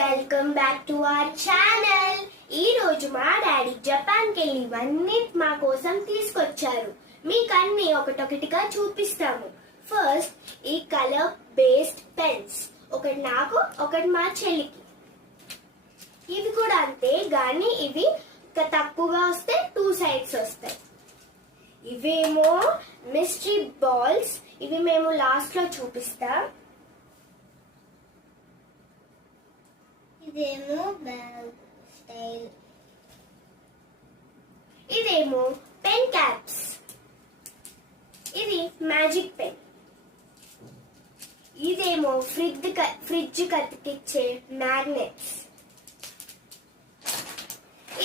Welcome back to our channel. ఈ రోజు మా డాడీ జపాన్ కెళ్ళి ఇవన్నీ మా కోసం తీసుకొచ్చారు. మీకు అన్ని ఒకటొకటిగా చూపిస్తాము. ఫస్ట్ ఈ కలర్ బేస్డ్ పెన్స్, ఒకటి నాకు ఒకటి మా చెల్లికి. ఇవి కూడా అంతే, కానీ ఇవి తక్కువగా వస్తే 2 sides వస్తాయి. ఇవేమో మిస్టరీ బాల్స్, ఇవి మేము లాస్ట్ లో చూపిస్తాం. ఇదేమో బ్యాగ్ స్టైల్, ఇదేమో పెన్ క్యాప్స్, ఇది మ్యాజిక్ పెన్, ఇదేమో ఫ్రిడ్జ్ కతికిచ్చే మ్యాగ్నెట్స్,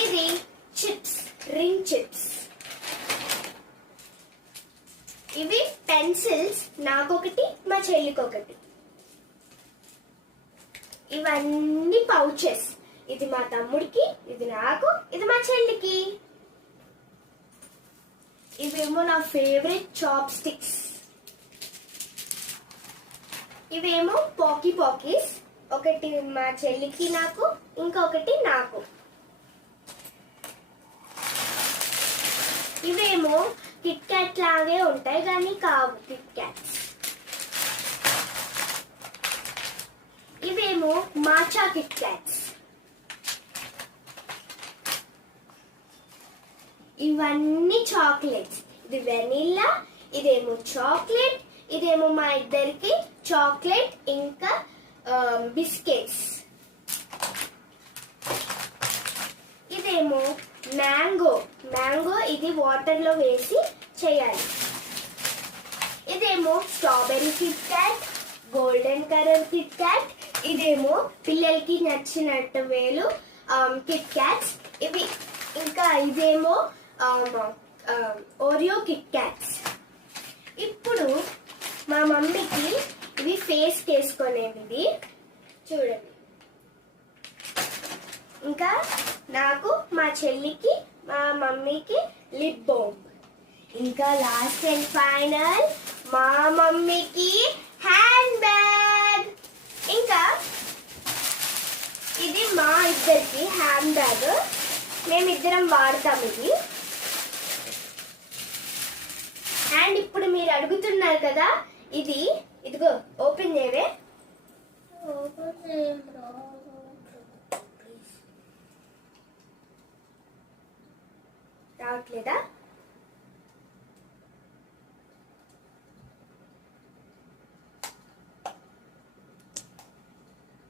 ఇది చిప్స్, రింగ్ చిప్స్, ఇవి పెన్సిల్స్, నాకొకటి మా చెల్లికొకటి. ఇవన్నీ పౌచెస్, ఇది మా తమ్ముడికి, ఇది నాకు, ఇది మా చెల్లికి. ఇవేమో నా ఫేవరెట్ చాప్ స్టిక్స్, ఇవేమో పాకీ పాకీస్, ఒకటి మా చెల్లికి నాకు, ఇంకొకటి నాకు. ఇవేమో కిట్ క్యాట్ లాగే ఉంటాయి కానీ కావు కిట్ క్యాట్స్. ఇవేమో మాచా కిట్ క్యాట్స్. ఇవన్నీ చాక్లెట్స్, ఇది వెనిల్లా, ఇదేమో చాక్లెట్, ఇదేమో మా ఇద్దరికి చాక్లెట్ ఇంకా బిస్కెట్స్. ఇదేమో మ్యాంగో, ఇది వాటర్ లో వేసి చేయాలి. ఇదేమో strawberry Kit Kat, golden colour Kit Kat, ఇదేమో పిల్లలకి నచ్చినట్టు వేలు కిట్ క్యాట్స్ ఇవి. ఇంకా ఇదేమో ఓరియో కిట్ క్యాట్స్. ఇప్పుడు మా మమ్మీకి ఇవి ఫేస్ వేసుకునేవి చూడండి. ఇంకా నాకు, మా చెల్లికి, మా మమ్మీకి లిప్ బామ్. ఇంకా లాస్ట్ అండ్ ఫైనల్ మా మమ్మీకి హ్యాండ్ బ్యాగ్. ఇంకా ఇది మా ఇద్దరికి హ్యాండ్ బ్యాగ్, మేమిద్దరం వాడతాం ఇది. అండ్ ఇప్పుడు మీరు అడుగుతున్నారు కదా, ఇది ఇదిగో ఓపెన్ చేయవే. రావట్లేదా?